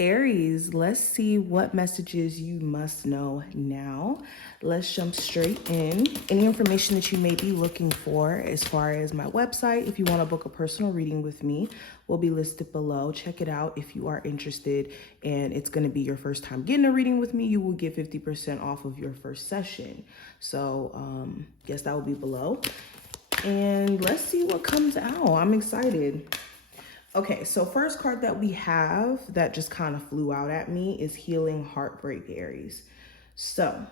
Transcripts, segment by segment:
Aries, let's see what messages you must know now. Let's jump straight in. Any information that you may be looking for as far as my website, if you want to book a personal reading with me, will be listed below. Check it out if you are interested and it's going to be your first time getting a reading with me. You will get 50% off of your first session. So yes, that will be below. And let's see what comes out. I'm excited. Okay, so first card that we have that just kind of flew out at me is Healing Heartbreak, Aries. So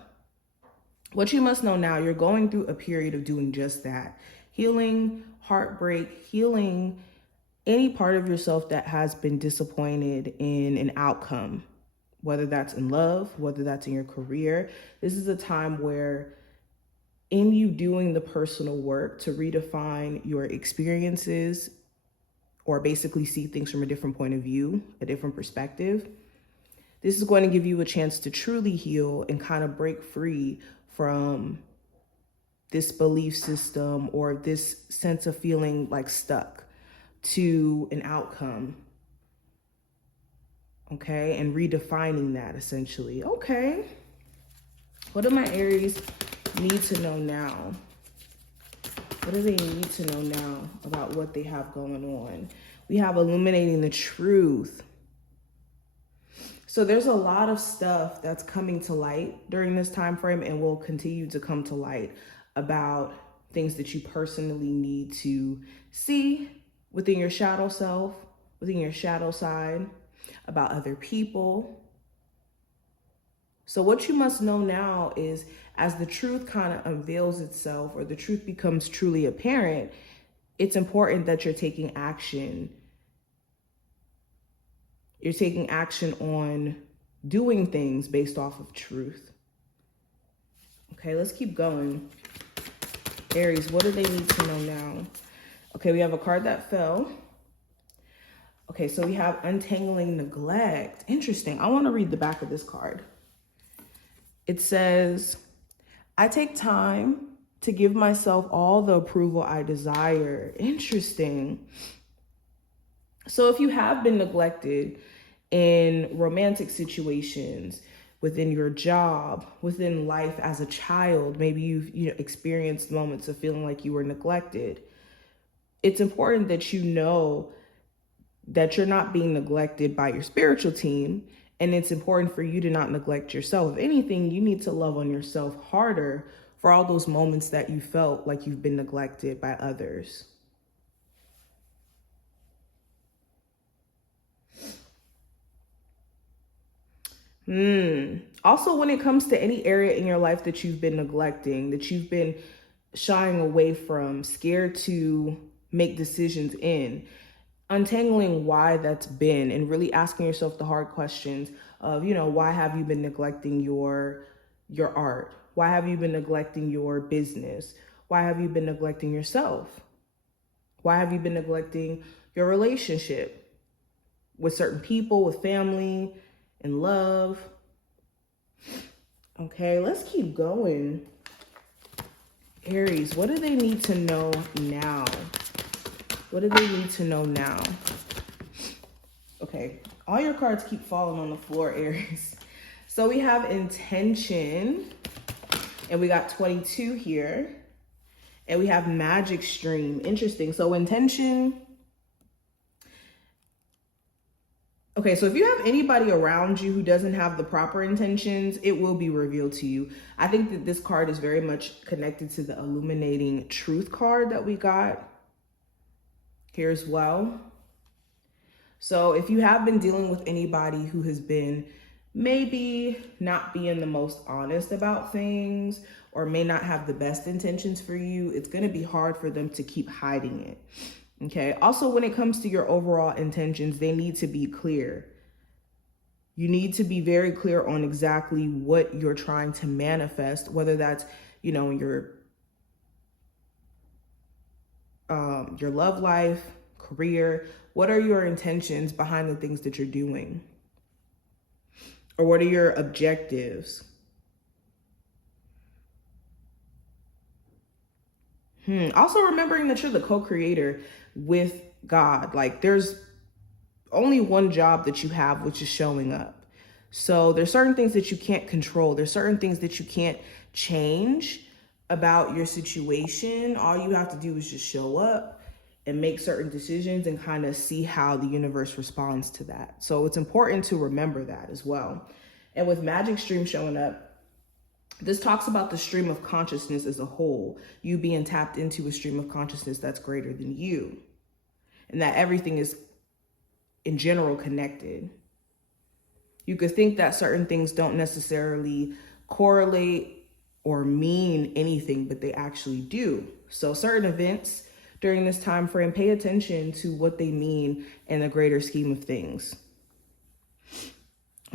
what you must know now, you're going through a period of doing just that. Healing heartbreak, healing any part of yourself that has been disappointed in an outcome, whether that's in love, whether that's in your career. This is a time where in you doing the personal work to redefine your experiences, or basically see things from a different point of view, a different perspective. This is going to give you a chance to truly heal and kind of break free from this belief system or this sense of feeling like stuck to an outcome. Okay, and redefining that essentially. Okay, what do my Aries need to know now? What do they need to know now about what they have going on? We have illuminating the truth. So there's a lot of stuff that's coming to light during this time frame and will continue to come to light about things that you personally need to see within your shadow self, within your shadow side, about other people. So what you must know now is, as the truth kind of unveils itself or the truth becomes truly apparent, it's important that you're taking action. You're taking action on doing things based off of truth. Okay, let's keep going. Aries, what do they need to know now? Okay, we have a card that fell. Okay, so we have Untangling Neglect. Interesting. I want to read the back of this card. It says, I take time to give myself all the approval I desire. Interesting. So if you have been neglected in romantic situations, within your job, within life as a child, maybe you've experienced moments of feeling like you were neglected, it's important that you know that you're not being neglected by your spiritual team. And it's important for you to not neglect yourself. If anything, you need to love on yourself harder for all those moments that you felt like you've been neglected by others. Also, when it comes to any area in your life that you've been neglecting, that you've been shying away from, scared to make decisions in, untangling why that's been and really asking yourself the hard questions of, why have you been neglecting your art? Why have you been neglecting your business? Why have you been neglecting yourself? Why have you been neglecting your relationship with certain people, with family and love? Okay, let's keep going. Aries, what do they need to know now? What do they need to know now? Okay, all your cards keep falling on the floor, Aries. So we have Intention, and we got 22 here, and we have Magic Stream. Interesting. So Intention. Okay, so if you have anybody around you who doesn't have the proper intentions, it will be revealed to you. I think that this card is very much connected to the Illuminating Truth card that we got here as well. So if you have been dealing with anybody who has been maybe not being the most honest about things or may not have the best intentions for you, it's going to be hard for them to keep hiding it. Okay. Also, when it comes to your overall intentions, they need to be clear. You need to be very clear on exactly what you're trying to manifest, whether that's, in your love life, career. What are your intentions behind the things that you're doing? Or what are your objectives? Also remembering that you're the co-creator with God. Like, there's only one job that you have, which is showing up. So there's certain things that you can't control. There's certain things that you can't change about your situation. All you have to do is just show up and make certain decisions and kind of see how the universe responds to that. So it's important to remember that as well. And with Magic Stream showing up, this talks about the stream of consciousness as a whole, you being tapped into a stream of consciousness that's greater than you, and that everything is in general connected. You could think that certain things don't necessarily correlate or mean anything, but they actually do. So certain events during this time frame, pay attention to what they mean in the greater scheme of things.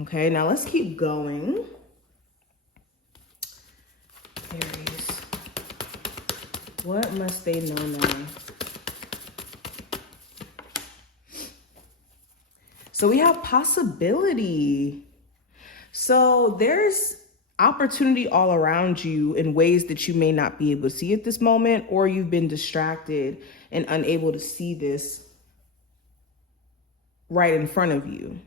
Okay, now let's keep going. Aries, what must they know now? So we have possibility. So there's opportunity all around you in ways that you may not be able to see at this moment, or you've been distracted and unable to see this right in front of you.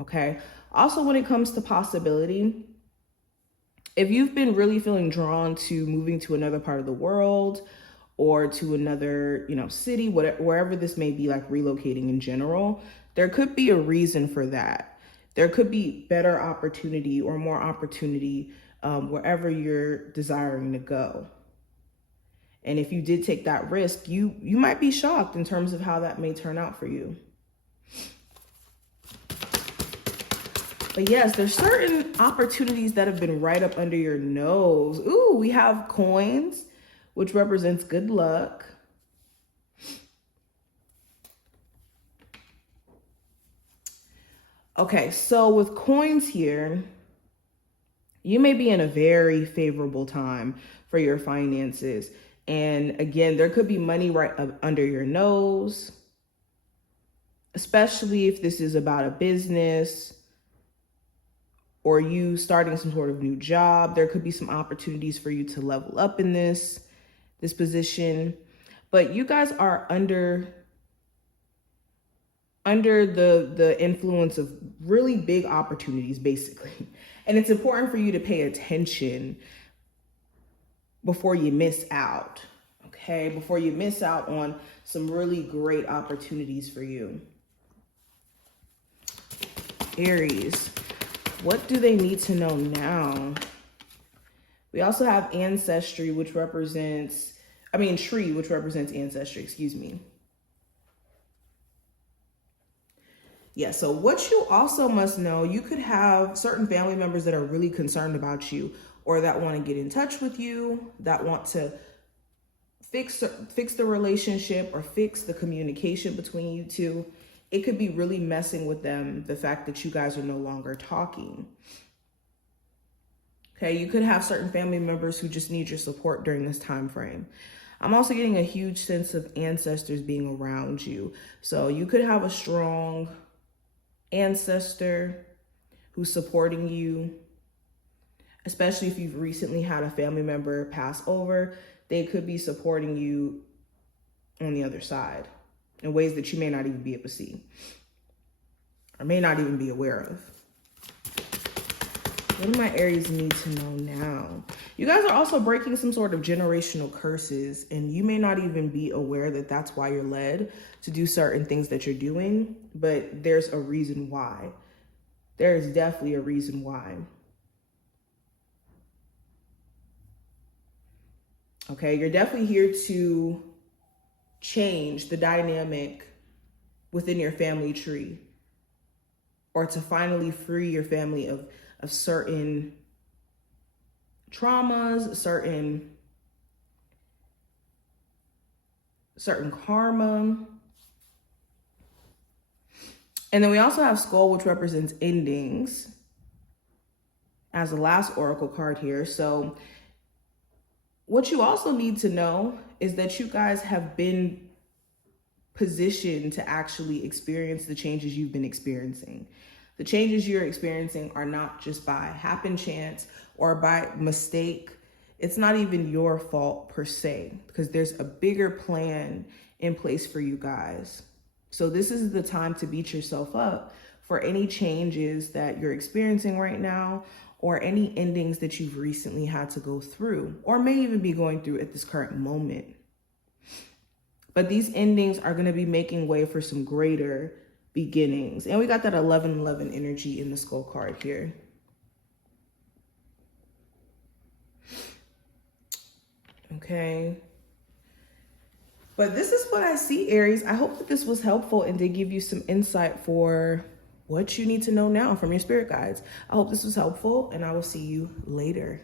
Okay. Also, when it comes to possibility, if you've been really feeling drawn to moving to another part of the world or to another, city, whatever, wherever this may be, like relocating in general, there could be a reason for that. There could be better opportunity or more opportunity wherever you're desiring to go. And if you did take that risk, you might be shocked in terms of how that may turn out for you. But yes, there's certain opportunities that have been right up under your nose. Ooh, we have coins, which represents good luck. Okay, so with coins here, you may be in a very favorable time for your finances. And again, there could be money right up under your nose, especially if this is about a business or you starting some sort of new job. There could be some opportunities for you to level up in this position. But you guys are under the influence of really big opportunities, basically. And it's important for you to pay attention before you miss out, okay? Before you miss out on some really great opportunities for you. Aries, what do they need to know now? We also have Ancestry, which represents, Tree, which represents Ancestry, excuse me. Yeah, so what you also must know, you could have certain family members that are really concerned about you or that want to get in touch with you, that want to fix the relationship or fix the communication between you two. It could be really messing with them, the fact that you guys are no longer talking. Okay, you could have certain family members who just need your support during this time frame. I'm also getting a huge sense of ancestors being around you. So you could have a strong ancestor who's supporting you, especially if you've recently had a family member pass over. They could be supporting you on the other side in ways that you may not even be able to see or may not even be aware of. What do my Aries need to know now? You guys are also breaking some sort of generational curses, and you may not even be aware that that's why you're led to do certain things that you're doing, but there's a reason why. There is definitely a reason why. Okay, you're definitely here to change the dynamic within your family tree, or to finally free your family of certain traumas, certain karma. And then we also have Skull, which represents endings, as the last oracle card here. So what you also need to know is that you guys have been positioned to actually experience the changes you've been experiencing. The changes you're experiencing are not just by happen chance or by mistake. It's not even your fault per se, because there's a bigger plan in place for you guys. So this is the time to beat yourself up for any changes that you're experiencing right now, or any endings that you've recently had to go through, or may even be going through at this current moment. But these endings are going to be making way for some greater beginnings. And we got that 11-11 energy in the skull card here. Okay. But this is what I see, Aries. I hope that this was helpful and did give you some insight for what you need to know now from your spirit guides. I hope this was helpful, and I will see you later.